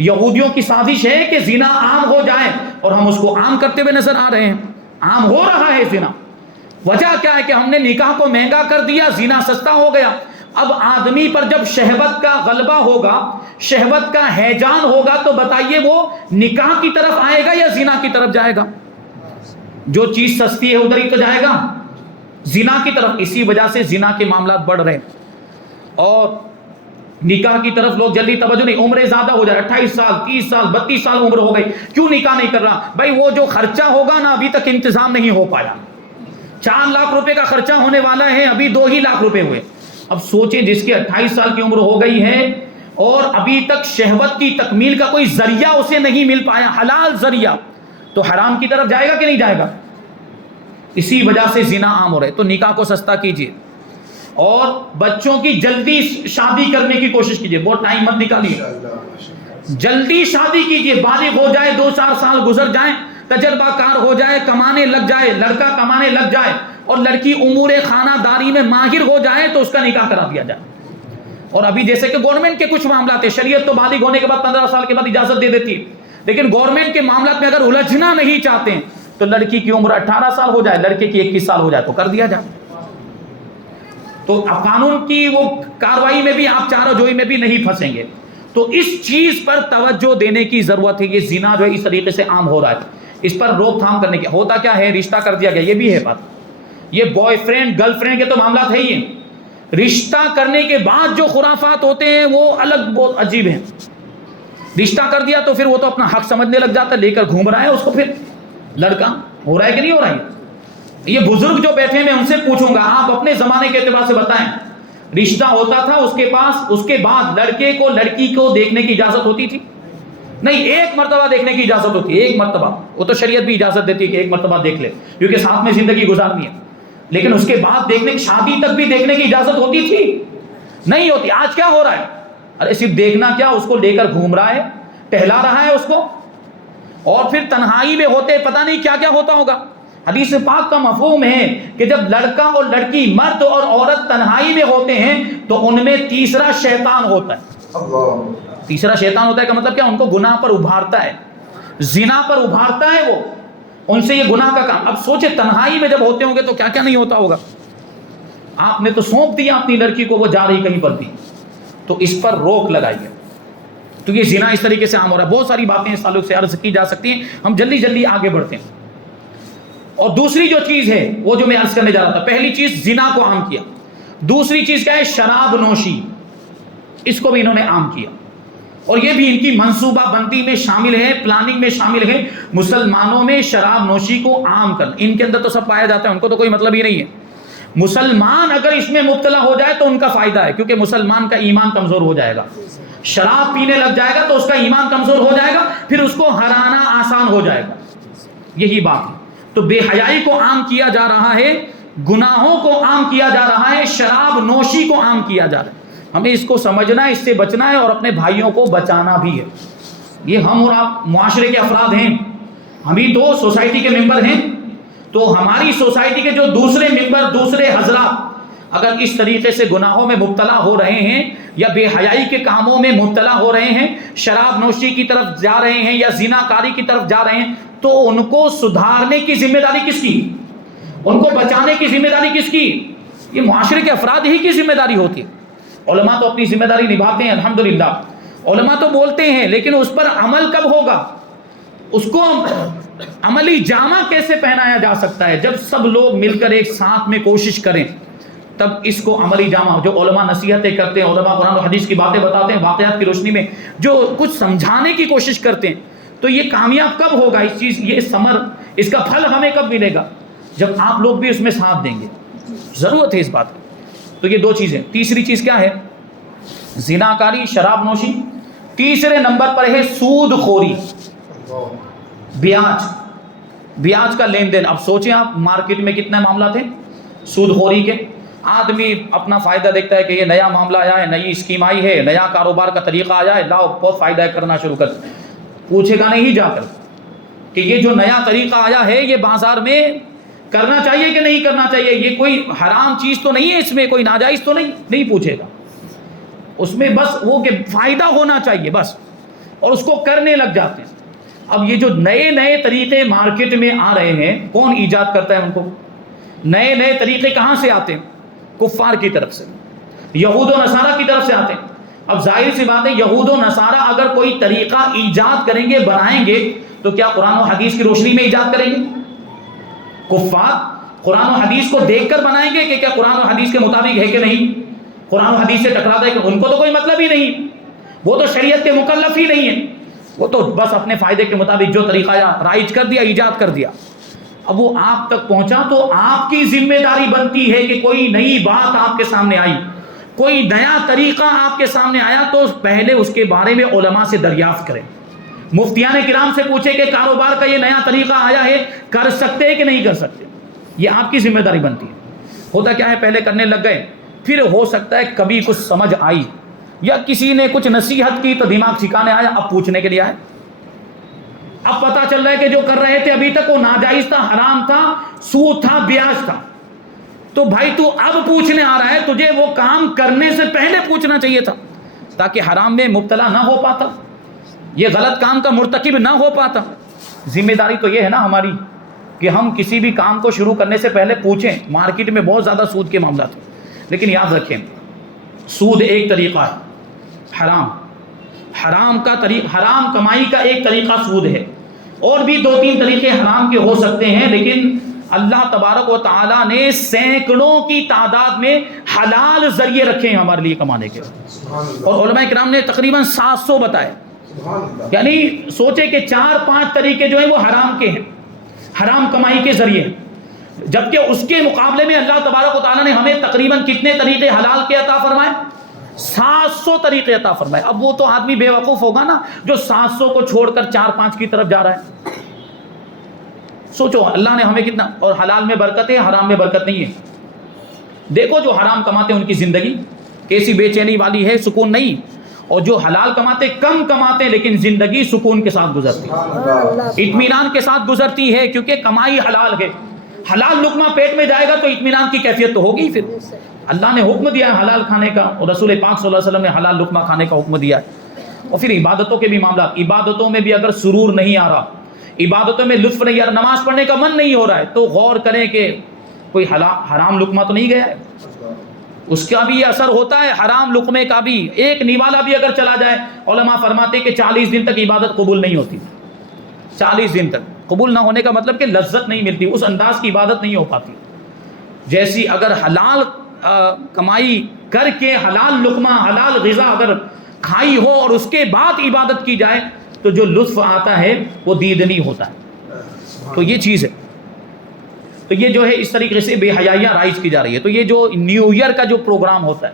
یہودیوں کی سازش ہے کہ زنا عام ہو جائے، اور ہم اس کو عام کرتے ہوئے نظر آ رہے ہیں۔ عام ہو رہا ہے زنا۔ وجہ کیا ہے کہ ہم نے نکاح کو مہنگا کر دیا، زنا سستا ہو گیا۔ اب آدمی پر جب شہوت کا غلبہ ہوگا، شہوت کا ہیجان ہوگا، تو بتائیے وہ نکاح کی طرف آئے گا یا زنا کی طرف جائے گا؟ جو چیز سستی ہے ادھر ہی تو جائے گا، زنا کی طرف۔ اسی وجہ سے زنا کے معاملات بڑھ رہے ہیں، اور نکاح کی طرف لوگ جلدی توجہ نہیں۔ عمریں زیادہ ہو جائے، 28 سال، 30 سال، 32 سال عمر ہو گئی، کیوں نکاح نہیں کر رہا؟ بھائی وہ جو خرچہ ہوگا نا، ابھی تک انتظام نہیں ہو پایا۔ 4 لاکھ روپے کا خرچہ ہونے والا ہے، ابھی 2 ہی لاکھ روپے ہوئے۔ اب سوچیں جس کی 28 سال کی عمر ہو گئی ہے اور ابھی تک شہوت کی تکمیل کا کوئی ذریعہ اسے نہیں مل پایا، حلال ذریعہ، تو حرام کی طرف جائے گا کہ نہیں جائے گا؟ اسی وجہ سے زنا عام ہو رہا ہے۔ تو نکاح کو سستا کیجیے۔ اور بچوں کی جلدی شادی کرنے کی کوشش کیجیے، بہت ٹائم مت نکالیے، جلدی شادی کیجیے، بالغ ہو جائے، 2-4 سال گزر جائیں، تجربہ کار ہو جائے، کمانے لگ جائے، لڑکا کمانے لگ جائے اور لڑکی امور خانہ داری میں ماہر ہو جائے تو اس کا نکاح کرا دیا جائے۔ اور ابھی جیسے کہ گورنمنٹ کے کچھ معاملات ہیں، شریعت تو بالغ ہونے کے بعد 15 سال کے بعد اجازت دے دیتی ہے، لیکن گورنمنٹ کے معاملات میں اگر الجھنا نہیں چاہتے ہیں تو لڑکی کی عمر 18 سال ہو جائے، لڑکے کی 21 سال ہو جائے تو کر دیا جائے۔ تو اب قانون کی وہ کاروائی میں بھی آپ چارہ جوئی میں بھی نہیں پھنسیں گے۔ تو اس چیز پر توجہ دینے کی ضرورت ہے۔ یہ زنا جو ہے اس طریقے سے عام ہو رہا ہے، اس پر روک تھام کرنے کی۔ ہوتا کیا ہے، رشتہ کر دیا گیا، یہ بھی ہے بات، یہ بوائے فرینڈ گرل فرینڈ کے تو معاملات ہے ہی ہیں، رشتہ کرنے کے بعد جو خرافات ہوتے ہیں وہ الگ بہت عجیب ہیں۔ رشتہ کر دیا تو پھر وہ تو اپنا حق سمجھنے لگ جاتا ہے، لے کر گھوم رہا ہے اس کو، پھر لڑکا ہو رہا ہے کہ نہیں ہو رہا ہے۔ یہ بزرگ جو بیٹھے میں ان سے پوچھوں گا، آپ اپنے زمانے کے اعتبار سے بتائیں، رشتہ ہوتا تھا اس کے پاس، اس کے بعد لڑکے کو لڑکی کو دیکھنے کی اجازت ہوتی تھی؟ نہیں، ایک مرتبہ دیکھنے کی اجازت ہوتی ہے، ایک مرتبہ، وہ تو شریعت بھی اجازت دیتی ہے کہ ایک مرتبہ دیکھ لے کیونکہ ساتھ میں زندگی گزارنی ہے، لیکن اس کے بعد دیکھنے کی، شادی تک بھی دیکھنے کی اجازت ہوتی تھی؟ نہیں ہوتی۔ آج کیا ہو رہا ہے، ارے صرف دیکھنا کیا، اس کو لے کر گھوم رہا ہے، ٹہلا رہا ہے اس کو، اور پھر تنہائی میں ہوتے پتہ نہیں کیا کیا ہوتا ہوگا۔ حدیث پاک کا مفہوم ہے کہ جب لڑکا اور لڑکی، مرد اور عورت تنہائی میں ہوتے ہیں تو ان میں تیسرا شیطان ہوتا ہے۔ تیسرا شیطان ہوتا ہے کا مطلب کیا، ان کو گناہ پر ابھارتا ہے، زنا پر ابھارتا ہے، وہ ان سے یہ گناہ کا کام۔ اب سوچے تنہائی میں جب ہوتے ہوں گے تو کیا کیا نہیں ہوتا ہوگا۔ آپ نے تو سونپ دیا اپنی لڑکی کو، وہ جا رہی کہیں پر بھی، تو اس پر روک لگائیے۔ تو یہ زنا اس طریقے سے عام ہو رہا ہے۔ بہت ساری باتیں اس تعلق سے عرض کی جا سکتی ہیں، ہم جلدی جلدی آگے بڑھتے ہیں۔ اور دوسری جو چیز ہے وہ جو میں عرض کرنے جا رہا تھا، پہلی چیز زنا کو عام کیا، دوسری چیز کیا ہے، شراب نوشی، اس کو بھی انہوں نے عام کیا، اور یہ بھی ان کی منصوبہ بندی میں شامل ہے، پلاننگ میں شامل ہے، مسلمانوں میں شراب نوشی کو عام کرنا۔ ان کے اندر تو سب پایا جاتا ہے، ان کو تو کوئی مطلب ہی نہیں ہے۔ مسلمان اگر اس میں مبتلا ہو جائے تو ان کا فائدہ ہے، کیونکہ مسلمان کا ایمان کمزور ہو جائے گا، شراب پینے لگ جائے گا تو اس کا ایمان کمزور ہو جائے گا، پھر اس کو ہرانا آسان ہو جائے گا۔ یہی بات ہے۔ تو بے حیائی کو عام کیا جا رہا ہے، گناہوں کو عام کیا جا رہا ہے، شراب نوشی کو عام کیا جا رہا ہے۔ ہمیں اس کو سمجھنا ہے، اس سے بچنا ہے، اور اپنے بھائیوں کو بچانا بھی ہے۔ یہ ہم اور آپ معاشرے کے افراد ہیں، ہم ہی تو سوسائٹی کے ممبر ہیں، تو ہماری سوسائٹی کے جو دوسرے ممبر، دوسرے حضرات اگر اس طریقے سے گناہوں میں مبتلا ہو رہے ہیں یا بے حیائی کے کاموں میں مبتلا ہو رہے ہیں، شراب نوشی کی طرف جا رہے ہیں یا زنا کاری کی طرف جا رہے ہیں، تو ان کو سدھارنے کی ذمہ داری کس کی، ان کو بچانے کی ذمہ داری کس کی؟ یہ معاشرے کے افراد ہی کی ذمہ داری ہوتی ہے۔ علماء تو اپنی ذمہ داری نبھاتے ہیں الحمدللہ، علماء تو بولتے ہیں، لیکن اس پر عمل کب ہوگا، اس کو عملی جامہ کیسے پہنایا جا سکتا ہے؟ جب سب لوگ مل کر ایک ساتھ میں کوشش کریں تب اس کو عملی جامہ، جو علماء نصیحتیں کرتے ہیں، علماء قرآن و حدیث کی باتیں بتاتے ہیں، واقعات کی روشنی میں جو کچھ سمجھانے کی کوشش کرتے ہیں، تو یہ کامیاب کب ہوگا اس چیز، یہ ثمر، اس کا پھل ہمیں کب ملے گا؟ جب آپ لوگ بھی اس میں ساتھ دیں گے، ضرورت ہے اس بات کی۔ تو یہ دو چیزیں۔ تیسری چیز کیا ہے؟ زناکاری، شراب نوشی۔ تیسرے نمبر پر ہے سود خوری، بیاج کا لین دین۔ اب سوچیں آپ مارکیٹ میں کتنے معاملات ہیں سود خوری کے۔ آدمی اپنا فائدہ دیکھتا ہے کہ یہ نیا معاملہ آیا ہے، نئی اسکیم آئی ہے، نیا کاروبار کا طریقہ آیا ہے، لاؤ بہت فائدہ ہے، کرنا شروع کر۔ پوچھے گا نہیں جا کر کہ یہ جو نیا طریقہ آیا ہے یہ بازار میں کرنا چاہیے کہ نہیں کرنا چاہیے، یہ کوئی حرام چیز تو نہیں ہے، اس میں کوئی ناجائز تو نہیں پوچھے گا۔ اس میں بس وہ کہ فائدہ ہونا چاہیے بس، اور اس کو کرنے لگ جاتے ہیں۔ اب یہ جو نئے نئے طریقے مارکیٹ میں آ رہے ہیں، کون ایجاد کرتا ہے ان کو؟ نئے نئے طریقے کہاں سے آتے ہیں؟ کفار کی طرف سے، یہود و نصارہ کی طرف سے آتے ہیں۔ اب ظاہر سی بات ہے، یہود و نصارہ اگر کوئی طریقہ ایجاد کریں گے، بنائیں گے، تو کیا قرآن و حدیث کی روشنی میں ایجاد کریں گے؟ کفار قرآن و حدیث کو دیکھ کر بنائیں گے کہ کیا قرآن و حدیث کے مطابق ہے کہ نہیں؟ قرآن و حدیث سے ٹکراتا ہے کہ ان کو تو کوئی مطلب ہی نہیں، وہ تو شریعت کے مکلف ہی نہیں ہے، وہ تو بس اپنے فائدے کے مطابق جو طریقہ رائج کر دیا، ایجاد کر دیا۔ اب وہ آپ تک پہنچا تو آپ کی ذمہ داری بنتی ہے کہ کوئی نئی بات آپ کے سامنے آئی، کوئی نیا طریقہ آپ کے سامنے آیا تو پہلے اس کے بارے میں علماء سے دریافت کریں، مفتیان کرام سے پوچھیں کہ کاروبار کا یہ نیا طریقہ آیا ہے، کر سکتے ہیں کہ نہیں کر سکتے، یہ آپ کی ذمہ داری بنتی ہے۔ ہوتا کیا ہے، پہلے کرنے لگ گئے پھر ہو سکتا ہے کبھی کچھ سمجھ آئی یا کسی نے کچھ نصیحت کی تو دماغ سکھانے آیا، اب پوچھنے کے لیے آئے، اب پتہ چل رہا ہے کہ جو کر رہے تھے ابھی تک وہ ناجائز تھا، حرام تھا، سود تھا، بیاج تھا، تو بھائی تو اب پوچھنے آ رہا ہے، تجھے وہ کام کرنے سے پہلے پوچھنا چاہیے تھا تاکہ حرام میں مبتلا نہ ہو پاتا، یہ غلط کام کا مرتکب نہ ہو پاتا۔ ذمہ داری تو یہ ہے نا ہماری کہ ہم کسی بھی کام کو شروع کرنے سے پہلے پوچھیں۔ مارکیٹ میں بہت زیادہ سود کے معاملات ہیں، لیکن یاد رکھیں سود ایک طریقہ ہے، حرام کا طریقہ، حرام کمائی کا ایک طریقہ سود ہے، اور بھی 2-3 طریقے حرام کے ہو سکتے ہیں، لیکن اللہ تبارک و تعالیٰ نے سینکڑوں کی تعداد میں حلال ذریعے رکھے ہیں ہمارے لیے کمانے کے، اور علماء کرام نے تقریباً 700 بتائے، یعنی سوچے کہ 4-5 طریقے جو ہیں وہ حرام کے ہیں، حرام کمائی کے ذریعے، جبکہ اس کے مقابلے میں اللہ تبارک و تعالیٰ نے ہمیں تقریباً کتنے طریقے حلال کے عطا فرمائے؟ 700 طریقے عطا فرمائے۔ اب وہ تو آدمی بے وقوف ہوگا نا جو 700 کو چھوڑ کر 4-5 کی طرف جا رہا ہے۔ سوچو اللہ نے ہمیں کتنا، اور حلال میں برکت ہے، حرام میں برکت نہیں ہے۔ دیکھو جو حرام کماتے ہیں ان کی زندگی کیسی بے چینی والی ہے، سکون نہیں، اور جو حلال کماتے کم کماتے ہیں لیکن زندگی سکون کے ساتھ گزرتی ہے، اطمینان کے ساتھ گزرتی ہے، کیونکہ کمائی حلال ہے۔ حلال لقمہ پیٹ میں جائے گا تو اطمینان کی کیفیت تو ہوگی۔ پھر اللہ نے حکم دیا ہے حلال کھانے کا، اور رسول پاک صلی اللہ علیہ وسلم نے حلال لقمہ کھانے کا حکم دیا ہے۔ اور پھر عبادتوں کے بھی معاملات، عبادتوں میں بھی اگر سرور نہیں آ رہا، عبادتوں میں لطف نہیں آ رہا، نماز پڑھنے کا من نہیں ہو رہا ہے، تو غور کریں کہ کوئی حرام لقمہ تو نہیں گیا ہے، اس کا بھی یہ اثر ہوتا ہے، حرام لقمے کا بھی۔ ایک نوالا بھی اگر چلا جائے، علماء فرماتے کہ 40 دن تک عبادت قبول نہیں ہوتی، 40 دن تک قبول نہ ہونے کا مطلب کہ لذت نہیں ملتی، اس انداز کی عبادت نہیں ہو پاتی۔ جیسی اگر حلال کمائی کر کے حلال لقمہ، حلال غذا اگر کھائی ہو اور اس کے بعد عبادت کی جائے تو جو لطف آتا ہے وہ دیدنی ہوتا ہے۔ تو یہ چیز ہے، تو یہ جو ہے اس طریقے سے بے حیائیاں رائج کی جا رہی ہے۔ تو یہ جو نیو ایئر کا جو پروگرام ہوتا ہے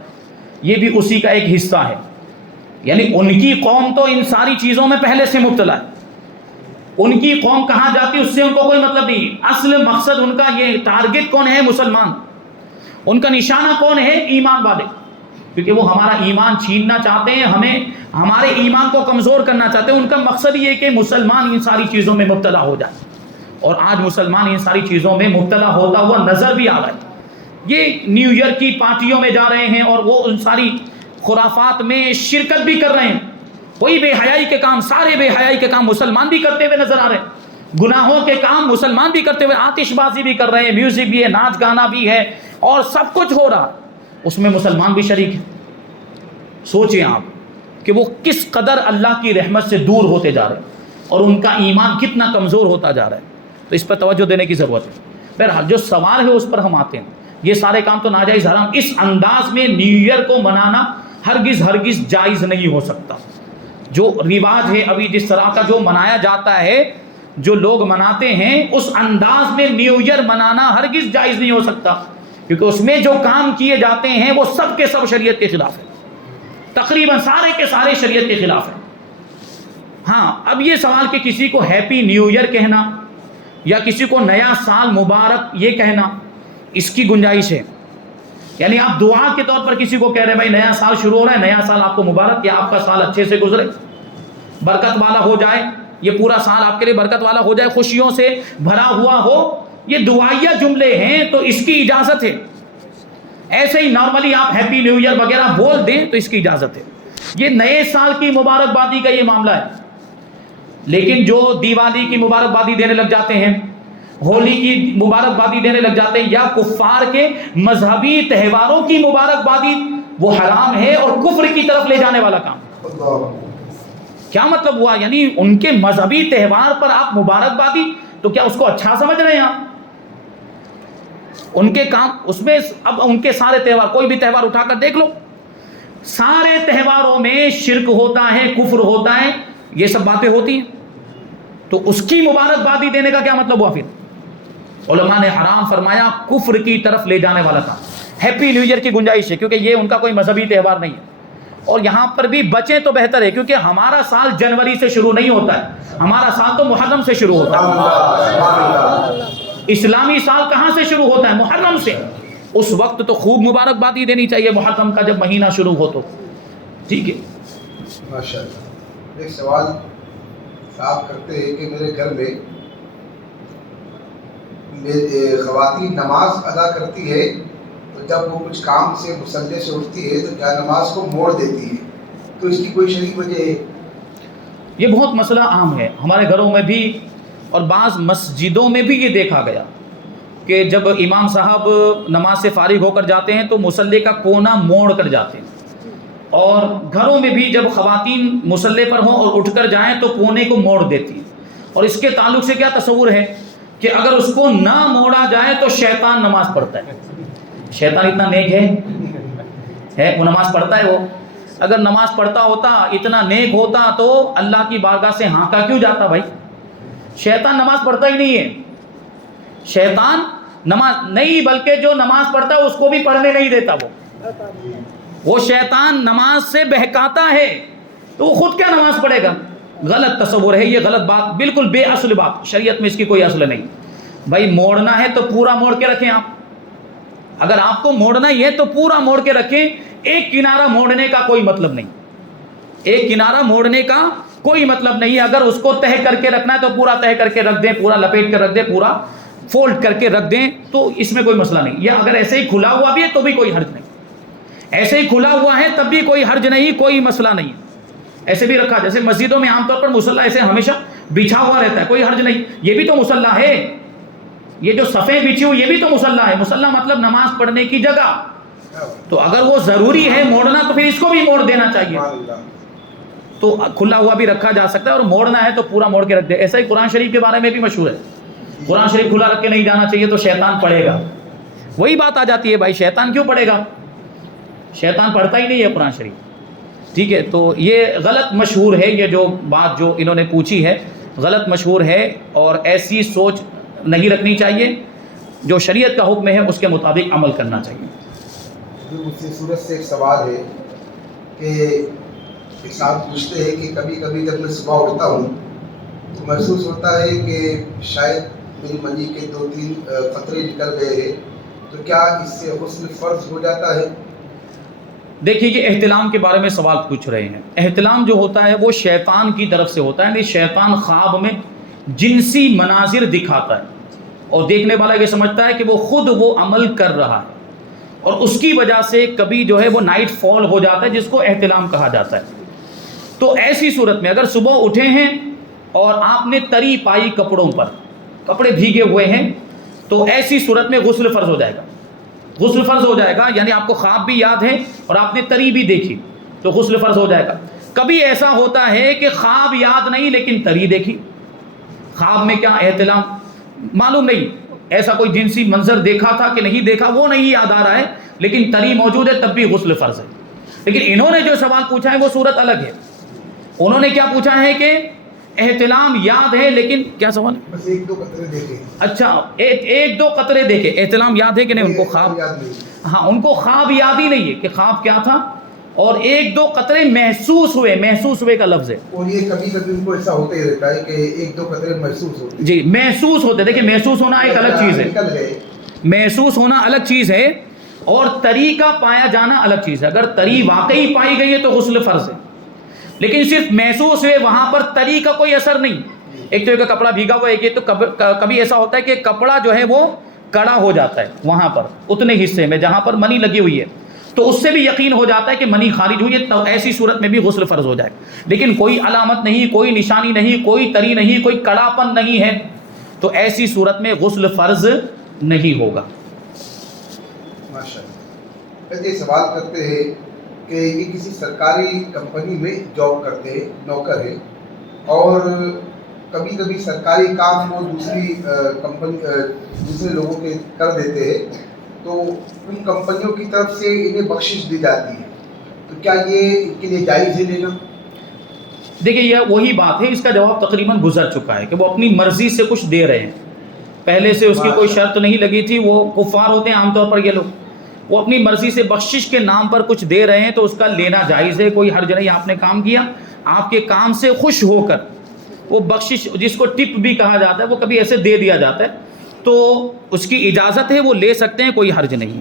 یہ بھی اسی کا ایک حصہ ہے، یعنی ان کی قوم تو ان ساری چیزوں میں پہلے سے مبتلا ہے، ان کی قوم کہاں جاتی اس سے ان کو کوئی مطلب نہیں، اصل مقصد ان کا یہ ٹارگٹ کون ہے؟ مسلمان، ان کا نشانہ کون ہے؟ ایمان والے، کیونکہ وہ ہمارا ایمان چھیننا چاہتے ہیں، ہمیں ہمارے ایمان کو کمزور کرنا چاہتے ہیں۔ ان کا مقصد یہ ہے کہ مسلمان ان ساری چیزوں میں مبتلا ہو جائے، اور آج مسلمان ان ساری چیزوں میں مبتلا ہوتا ہوا نظر بھی آ رہا ہے۔ یہ نیو ایئر کی پارٹیوں میں جا رہے ہیں اور وہ ان ساری خرافات میں شرکت بھی کر رہے ہیں، کوئی بے حیائی کے کام، سارے بے حیائی کے کام مسلمان بھی کرتے ہوئے نظر آ رہے ہیں، گناہوں کے کام مسلمان بھی کرتے ہوئے، آتش بازی بھی کر رہے ہیں، میوزک بھی ہے، ناچ گانا بھی ہے، اور سب کچھ ہو رہا، اس میں مسلمان بھی شریک ہیں۔ سوچیں آپ کہ وہ کس قدر اللہ کی رحمت سے دور ہوتے جا رہے ہیں اور ان کا ایمان کتنا کمزور ہوتا جا رہا ہے، تو اس پر توجہ دینے کی ضرورت ہے۔ بہرحال جو سوال ہے اس پر ہم آتے ہیں، یہ سارے کام تو ناجائز حرام، اس انداز میں نیو ایئر کو منانا ہرگز جائز نہیں ہو سکتا۔ جو رواج ہے ابھی جس طرح کا جو منایا جاتا ہے، جو لوگ مناتے ہیں، اس انداز میں نیو ایئر منانا ہرگز جائز نہیں ہو سکتا، کیونکہ اس میں جو کام کیے جاتے ہیں وہ سب کے سب شریعت کے خلاف ہے، تقریباً سارے کے سارے شریعت کے خلاف ہے۔ ہاں اب یہ سوال کہ کسی کو ہیپی نیو ایئر کہنا یا کسی کو نیا سال مبارک یہ کہنا، اس کی گنجائش ہے، یعنی آپ دعا کے طور پر کسی کو کہہ رہے ہیں بھائی نیا سال شروع ہو رہا ہے، نیا سال آپ کو مبارک، یا آپ کا سال اچھے سے گزرے، برکت والا ہو جائے، یہ پورا سال آپ کے لیے برکت والا ہو جائے، خوشیوں سے بھرا ہوا ہو، یہ دعائیہ جملے ہیں تو اس کی اجازت ہے۔ ایسے ہی نارملی آپ ہیپی نیو ایئر وغیرہ بول دیں تو اس کی اجازت ہے، یہ نئے سال کی مبارکبادی کا یہ معاملہ ہے۔ لیکن جو دیوالی کی مبارکبادی دینے لگ جاتے ہیں، ہولی کی مبارکبادی دینے لگ جاتے ہیں، یا کفار کے مذہبی تہواروں کی مبارکبادی، وہ حرام ہے اور کفر کی طرف لے جانے والا کام۔ کیا مطلب ہوا؟ یعنی ان کے مذہبی تہوار پر آپ مبارکبادی، تو کیا اس کو اچھا سمجھ رہے ہیں آپ؟ ان کے کام اس میں، اب ان کے سارے تہوار، کوئی بھی تہوار اٹھا کر دیکھ لو، سارے تہواروں میں شرک ہوتا ہے، کفر ہوتا ہے، یہ سب باتیں ہوتی ہیں، تو اس کی مبارکبادی دینے کا کیا مطلب ہوا؟ پھر علماء نے حرام فرمایا، کفر کی طرف لے جانے والا کام۔ ہیپی نیو ایئر کی گنجائش ہے کیونکہ یہ ان کا کوئی مذہبی تہوار نہیں ہے، اور یہاں پر بھی بچیں تو بہتر ہے، کیونکہ ہمارا سال جنوری سے شروع نہیں ہوتا ہے، ہمارا سال تو محرم سے شروع ہوتا ہے۔ اسلامی سال کہاں سے شروع ہوتا ہے؟ محرم سے۔ اس وقت تو خوب مبارکبادی دینی چاہیے محرم کا جب مہینہ شروع ہو تو. ٹھیک ہے. ماشاء اللہ. ایک سوال صاحب کرتے ہیں کہ میرے گھر میں خواتین نماز ادا کرتی ہے تو جب وہ کچھ کام سے مصلی سے اٹھتی ہے تو کیا نماز کو موڑ دیتی ہے, تو اس کی کوئی شرعی وجہ ہے؟ یہ بہت مسئلہ عام ہے ہمارے گھروں میں بھی اور بعض مسجدوں میں بھی. یہ دیکھا گیا کہ جب امام صاحب نماز سے فارغ ہو کر جاتے ہیں تو مصلی کا کونا موڑ کر جاتے ہیں, اور گھروں میں بھی جب خواتین مصلی پر ہوں اور اٹھ کر جائیں تو کونے کو موڑ دیتی ہیں. اور اس کے تعلق سے کیا تصور ہے کہ اگر اس کو نہ موڑا جائے تو شیطان نماز پڑھتا ہے. شیطان اتنا نیک ہے وہ نماز پڑھتا ہے. وہ اگر نماز پڑھتا ہوتا, اتنا نیک ہوتا تو اللہ کی بارگاہ سے ہانکا کیوں جاتا بھائی؟ شیطان نماز پڑھتا ہی نہیں ہے. شیطان نماز نہیں, بلکہ جو نماز پڑھتا ہے اس کو بھی پڑھنے نہیں دیتا. وہ شیطان نماز سے بہکاتا ہے تو وہ خود کیا نماز پڑھے گا؟ غلط تصور ہے یہ, غلط بات, بالکل بے اصل بات. شریعت میں اس کی کوئی اصل نہیں. بھائی موڑنا ہے تو پورا موڑ کے رکھیں آپ. اگر آپ کو موڑنا ہی ہے تو پورا موڑ کے رکھیں. ایک کنارہ موڑنے کا کوئی مطلب نہیں. ایک کنارہ موڑنے کا کوئی مطلب نہیں. اگر اس کو تہہ کر کے رکھنا ہے تو پورا تہہ کر کے رکھ دیں, پورا لپیٹ کر رکھ دیں, پورا فولڈ کر کے رکھ دیں, تو اس میں کوئی مسئلہ نہیں. یا اگر ایسے ہی کھلا ہوا بھی ہے تو بھی کوئی حرج نہیں. ایسے ہی کھلا ہوا ہے تب بھی کوئی حرج نہیں, کوئی مسئلہ نہیں. ایسے بھی رکھا, جیسے مسجدوں میں عام طور پر مصلی ایسے ہمیشہ بچھا ہوا رہتا ہے, کوئی حرج نہیں. یہ بھی تو مصلی ہے. یہ جو صفیں بچھی ہوئی یہ بھی تو مصلی ہے. مصلی مطلب نماز پڑھنے کی جگہ. تو اگر وہ ضروری ہے موڑنا تو پھر اس کو بھی موڑ دینا چاہیے. تو کھلا ہوا بھی رکھا جا سکتا ہے, اور موڑنا ہے تو پورا موڑ کے رکھ دے. ایسا ہی قرآن شریف کے بارے میں بھی مشہور ہے. قرآن شریف کھلا رکھ کے نہیں جانا چاہیے تو شیطان پڑھے گا. وہی بات آ جاتی ہے بھائی, شیطان کیوں پڑھے گا؟ شیطان پڑھتا ہی نہیں ہے قرآن شریف. ٹھیک ہے, تو یہ غلط مشہور ہے. یہ جو بات جو انہوں نے پوچھی ہے غلط مشہور ہے, اور ایسی سوچ نہیں رکھنی چاہیے. جو شریعت کا حکم ہے اس کے مطابق عمل کرنا چاہیے. مجھ سے صورت سے ایک سوال ہے کہ ایک صاحب پوچھتے ہیں کہ کبھی کبھی جب میں صبح اٹھتا ہوں تو محسوس ہوتا ہے کہ شاید میری منی کے 2-3 قطرے نکل گئے ہیں, تو کیا اس سے غسل فرض ہو جاتا ہے؟ دیکھیے, یہ احتلام کے بارے میں سوال پوچھ رہے ہیں. احتلام جو ہوتا ہے وہ شیطان کی طرف سے ہوتا ہے. یعنی شیطان خواب میں جنسی مناظر دکھاتا ہے, اور دیکھنے والا یہ سمجھتا ہے کہ وہ خود وہ عمل کر رہا ہے, اور اس کی وجہ سے کبھی جو ہے وہ نائٹ فال ہو جاتا ہے, جس کو احتلام کہا جاتا ہے. تو ایسی صورت میں اگر صبح اٹھے ہیں اور آپ نے تری پائی کپڑوں پر, کپڑے بھیگے ہوئے ہیں, تو ایسی صورت میں غسل فرض ہو جائے گا. غسل فرض ہو جائے گا, یعنی آپ کو خواب بھی یاد ہے اور آپ نے تری بھی دیکھی تو غسل فرض ہو جائے گا. کبھی ایسا ہوتا ہے کہ خواب یاد نہیں لیکن تری دیکھی. خواب میں کیا احتلام معلوم نہیں, ایسا کوئی جنسی منظر دیکھا تھا کہ نہیں دیکھا وہ نہیں یاد آ رہا ہے, لیکن تری موجود ہے تب بھی غسل فرض ہے. لیکن انہوں نے جو سوال پوچھا ہے وہ صورت الگ ہے. انہوں نے کیا پوچھا ہے کہ احتلام یاد ہے لیکن کیا سوال ہے؟ بس 1-2 قطرے دیکھے. اچھا, 1-2 قطرے دیکھے. احتلام یاد ہے کہ نہیں؟ ان کو خواب, ہاں ان کو خواب یاد ہی نہیں ہے کہ خواب کیا تھا, اور 1-2 قطرے محسوس ہوئے. محسوس ہوئے کا لفظ ہے. اور یہ کبھی کبھی ان کو ایسا ہوتا ہی رہتا ہے کہ 1-2 قطرے محسوس ہوتے ہیں. جی محسوس ہوتے. دیکھیں محسوس ہونا ایک الگ چیز ہے. محسوس ہونا الگ چیز ہے, اور تری کا پایا جانا الگ چیز ہے. اگر تری واقعی پائی گئی ہے تو غسل فرض ہے, لیکن صرف محسوس ہوئے, وہاں پر تری کا کوئی اثر نہیں. ایک تو کپڑا بھیگا ہوا ہے, ایک تو کبھی ایسا ہوتا ہے کہ کپڑا جو ہے وہ کڑا ہو جاتا ہے وہاں پر اتنے حصے میں جہاں پر منی لگی ہوئی ہے, تو اس سے بھی یقین ہو جاتا ہے کہ منی خارج ہوئی ہے, تو ایسی صورت میں بھی غسل فرض ہو جائے. لیکن کوئی علامت نہیں, کوئی نشانی نہیں, کوئی تری نہیں, کوئی کڑاپن نہیں ہے, تو ایسی صورت میں غسل فرض نہیں ہوگا. ماشاءاللہ. یہ سوال کرتے ہیں کہ یہ کسی سرکاری کمپنی میں جاب کرتے ہیں, نوکر ہیں, اور کبھی کبھی سرکاری کام وہ دوسری کمپنی دوسرے لوگوں کے کر دیتے ہیں, تو ان کمپنیوں کی طرف سے انہیں بخشش دی جاتی ہے, تو کیا یہ ان کے لیے جائز ہے لینا؟ دیکھیے یہ وہی بات ہے, اس کا جواب تقریباً گزر چکا ہے کہ وہ اپنی مرضی سے کچھ دے رہے ہیں. پہلے سے اس کی کوئی شرط نہیں لگی تھی. وہ کفار ہوتے ہیں عام طور پر یہ لوگ, وہ اپنی مرضی سے بخشش کے نام پر کچھ دے رہے ہیں, تو اس کا لینا جائز ہے, کوئی حرج نہیں. آپ نے کام کیا, آپ کے کام سے خوش ہو کر وہ بخشش, جس کو ٹپ بھی کہا جاتا ہے, وہ کبھی ایسے دے دیا جاتا ہے, تو اس کی اجازت ہے, وہ لے سکتے ہیں, کوئی حرج نہیں.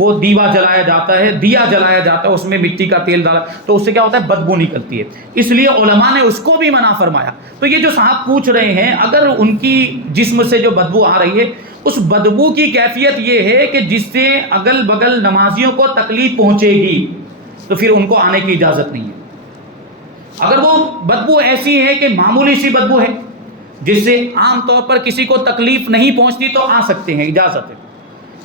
وہ دیوا جلایا جاتا ہے، دیا جلایا جاتا ہے، اس میں مٹی کا تیل ڈالا تو اس سے کیا ہوتا ہے؟ بدبو نکلتی ہے، اس لیے علماء نے اس کو بھی منع فرمایا۔ تو یہ جو صاحب پوچھ رہے ہیں، اگر ان کی جسم سے جو بدبو آ رہی ہے، اس بدبو کی کیفیت یہ ہے کہ جس سے اگل بگل نمازیوں کو تکلیف پہنچے گی تو پھر ان کو آنے کی اجازت نہیں ہے۔ اگر وہ بدبو ایسی ہے کہ معمولی سی بدبو ہے جس سے عام طور پر کسی کو تکلیف نہیں پہنچتی تو آ سکتے ہیں، اجازت ہے۔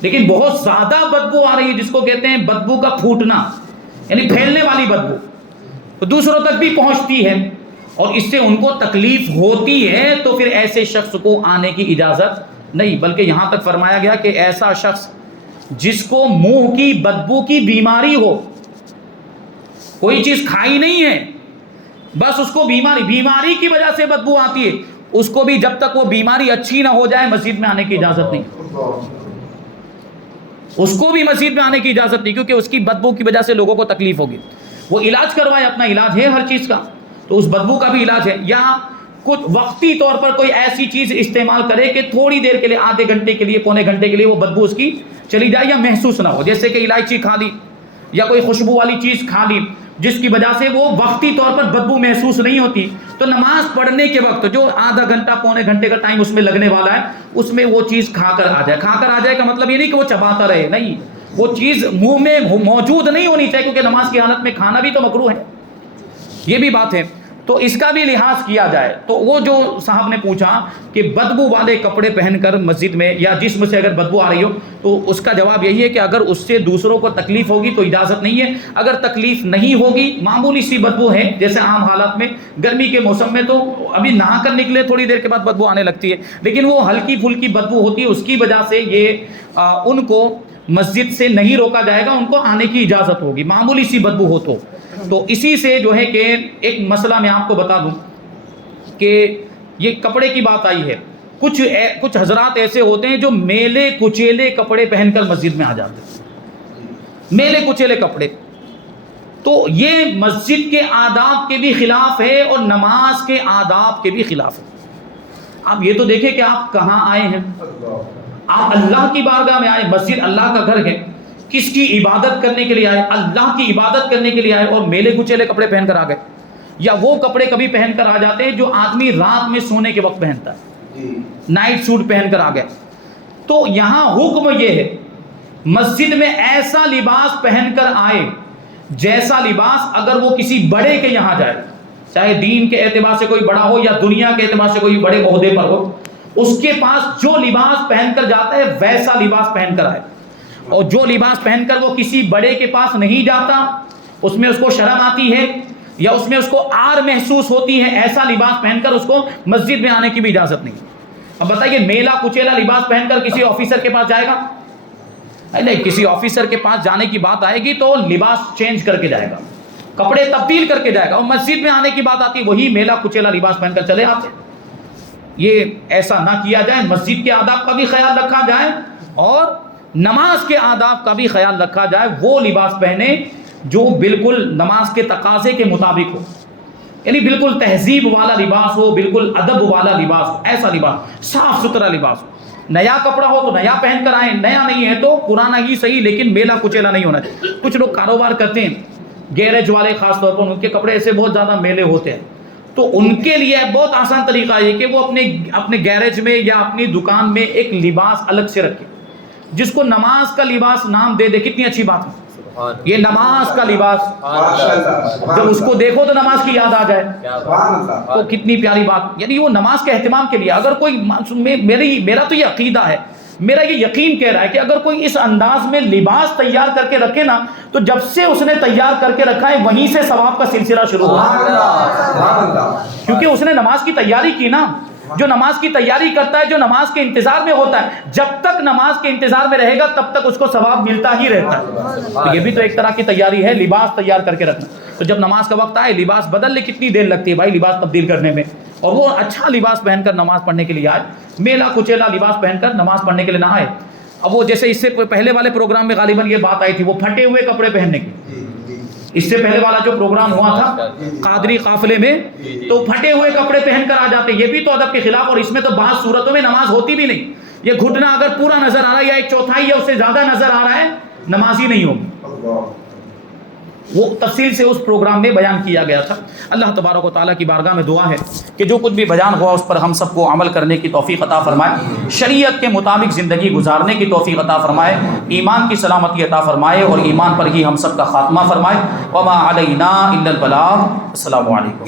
لیکن بہت زیادہ بدبو آ رہی ہے جس کو کہتے ہیں بدبو کا پھوٹنا، یعنی پھیلنے والی بدبو، تو دوسروں تک بھی پہنچتی ہے اور اس سے ان کو تکلیف ہوتی ہے، تو پھر ایسے شخص کو آنے کی اجازت نہیں، بلکہ یہاں تک فرمایا گیا کہ ایسا شخص جس کو منہ کی بدبو کی بیماری ہو، کوئی چیز کھائی نہیں ہے، بس اس کو بیماری کی وجہ سے بدبو آتی ہے، اس کو بھی جب تک وہ بیماری اچھی نہ ہو جائے مسجد میں آنے کی اجازت نہیں، اس کو بھی مسجد میں آنے کی اجازت نہیں، کیونکہ اس کی بدبو کی وجہ سے لوگوں کو تکلیف ہوگی۔ وہ علاج کروائے، اپنا علاج ہے ہر چیز کا، تو اس بدبو کا بھی علاج ہے، یا کچھ وقتی طور پر کوئی ایسی چیز استعمال کرے کہ تھوڑی دیر کے لیے، آدھے گھنٹے کے لیے، پونے گھنٹے کے لیے وہ بدبو اس کی چلی جائے یا محسوس نہ ہو، جیسے کہ الائچی کھا لی یا کوئی خوشبو والی چیز کھا لی جس کی وجہ سے وہ وقتی طور پر بدبو محسوس نہیں ہوتی، تو نماز پڑھنے کے وقت جو آدھا گھنٹہ پونے گھنٹے کا ٹائم اس میں لگنے والا ہے، اس میں وہ چیز کھا کر آ جائے۔ کھا کر آ جائے کا مطلب یہ نہیں کہ وہ چباتا رہے، نہیں، وہ چیز منہ میں موجود نہیں ہونی چاہیے، کیونکہ نماز کی حالت میں کھانا بھی تو مکروہ ہے، یہ بھی بات ہے، تو اس کا بھی لحاظ کیا جائے۔ تو وہ جو صاحب نے پوچھا کہ بدبو والے کپڑے پہن کر مسجد میں یا جسم سے اگر بدبو آ رہی ہو، تو اس کا جواب یہی ہے کہ اگر اس سے دوسروں کو تکلیف ہوگی تو اجازت نہیں ہے، اگر تکلیف نہیں ہوگی، معمولی سی بدبو ہے، جیسے عام حالات میں گرمی کے موسم میں تو ابھی نہا کر نکلے تھوڑی دیر کے بعد بدبو آنے لگتی ہے، لیکن وہ ہلکی پھلکی بدبو ہوتی ہے، اس کی وجہ سے یہ ان کو مسجد سے نہیں روکا جائے گا، ان کو آنے کی اجازت ہوگی، معمولی سی بدبو ہو تو اسی سے جو ہے کہ ایک مسئلہ میں آپ کو بتا دوں کہ یہ کپڑے کی بات آئی ہے، کچھ حضرات ایسے ہوتے ہیں جو میلے کچیلے کپڑے پہن کر مسجد میں آ جاتے ہیں، میلے کچیلے کپڑے، تو یہ مسجد کے آداب کے بھی خلاف ہے اور نماز کے آداب کے بھی خلاف ہے۔ آپ یہ تو دیکھیں کہ آپ کہاں آئے ہیں، آپ اللہ کی بارگاہ میں آئے، مسجد اللہ کا گھر ہے، کس کی عبادت کرنے کے لیے آئے؟ اللہ کی عبادت کرنے کے لیے آئے، اور میلے کچیلے کپڑے پہن کر آ گئے، یا وہ کپڑے کبھی پہن کر آ جاتے ہیں جو آدمی رات میں سونے کے وقت پہنتا ہے، نائٹ سوٹ پہن کر آ گئے۔ تو یہاں حکم یہ ہے مسجد میں ایسا لباس پہن کر آئے جیسا لباس اگر وہ کسی بڑے کے یہاں جائے، چاہے دین کے اعتبار سے کوئی بڑا ہو یا دنیا کے اعتبار سے کوئی بڑے عہدے پر ہو، اس کے پاس جو لباس پہن کر جاتا ہے ویسا لباس پہن کر آئے، اور جو لباس پہن کر وہ کسی بڑے کے پاس نہیں جاتا، اس میں اس کو شرم آتی ہے یا اس میں اس کو آر محسوس ہوتی ہے، ایسا لباس پہن کر اس کو مسجد میں آنے کی بھی اجازت نہیں۔ اب بتائیے میلا کچیلا لباس پہن کر کسی آفیسر کے پاس جائے گا؟ نہیں، کسی آفیسر کے پاس جانے کی بات آئے گی تو لباس چینج کر کے جائے گا، کپڑے تبدیل کر کے جائے گا، اور مسجد میں آنے کی بات آتی وہی میلا کچیلا لباس پہن کر چلے آتے۔ یہ ایسا نہ کیا جائے، مسجد کے آداب کا بھی خیال رکھا جائے اور نماز کے آداب کا بھی خیال رکھا جائے، وہ لباس پہنے جو بالکل نماز کے تقاضے کے مطابق ہو، یعنی بالکل تہذیب والا لباس ہو، بالکل ادب والا لباس ہو، ایسا لباس، صاف ستھرا لباس ہو۔ نیا کپڑا ہو تو نیا پہن کر آئیں، نیا نہیں ہے تو پرانا ہی صحیح، لیکن میلا کچیلا نہیں ہونا چاہیے۔ کچھ لوگ کاروبار کرتے ہیں، گیرج والے خاص طور پر، ان کے کپڑے ایسے بہت زیادہ میلے ہوتے ہیں، تو ان کے لیے بہت آسان طریقہ ہے کہ وہ اپنے گیرج میں یا اپنی دکان میں ایک لباس الگ سے رکھے، جس کو نماز کا لباس نام دے دے۔ کتنی اچھی بات ہے، یہ نماز کا لباس، جب اس کو دیکھو تو نماز کی یاد آ جائے، تو کتنی پیاری بات، یعنی وہ نماز کے اہتمام کے لیے۔ اگر کوئی، میرا تو یہ عقیدہ ہے، میرا یہ یقین کہہ رہا ہے کہ اگر کوئی اس انداز میں لباس تیار کر کے رکھے نا، تو جب سے اس نے تیار کر کے رکھا ہے وہیں سے ثواب کا سلسلہ شروع ہوا، کیونکہ اس نے نماز کی تیاری کی نا۔ جو نماز کی تیاری کرتا ہے، جو نماز کے انتظار میں ہوتا ہے، جب تک نماز کے انتظار میں رہے گا تب تک اس کو ثواب ملتا ہی رہتا ہے۔ تو یہ بھی تو ایک طرح کی تیاری ہے، لباس تیار کر کے رکھنا۔ تو جب نماز کا وقت آئے، لباس بدل لے، کتنی دیر لگتی ہے بھائی لباس تبدیل کرنے میں، اور وہ اچھا لباس پہن کر نماز پڑھنے کے لیے آئے، میلا کچیلا لباس پہن کر نماز پڑھنے کے لیے نہ آئے۔ اب وہ جیسے اس سے پہلے والے پروگرام میں غالباً یہ بات آئی تھی، وہ پھٹے ہوئے کپڑے پہننے کی، اس سے پہلے والا جو پروگرام ہوا تھا قادری قافلے میں، تو پھٹے ہوئے کپڑے پہن کر آ جاتے، یہ بھی تو ادب کے خلاف، اور اس میں تو بعض صورتوں میں نماز ہوتی بھی نہیں۔ یہ گھٹنا اگر پورا نظر آ رہا ہے یا ایک چوتھائی یا اس سے زیادہ نظر آ رہا ہے نمازی نہیں ہوگی. وہ تفصیل سے اس پروگرام میں بیان کیا گیا تھا. اللہ تبارک و تعالیٰ کی بارگاہ میں دعا ہے کہ جو کچھ بھی بیان ہوا اس پر ہم سب کو عمل کرنے کی توفیق عطا فرمائے, شریعت کے مطابق زندگی گزارنے کی توفیق عطا فرمائے, ایمان کی سلامتی عطا فرمائے اور ایمان پر ہی ہم سب کا خاتمہ فرمائے. وما علینا الا البلاغ. السلام علیکم.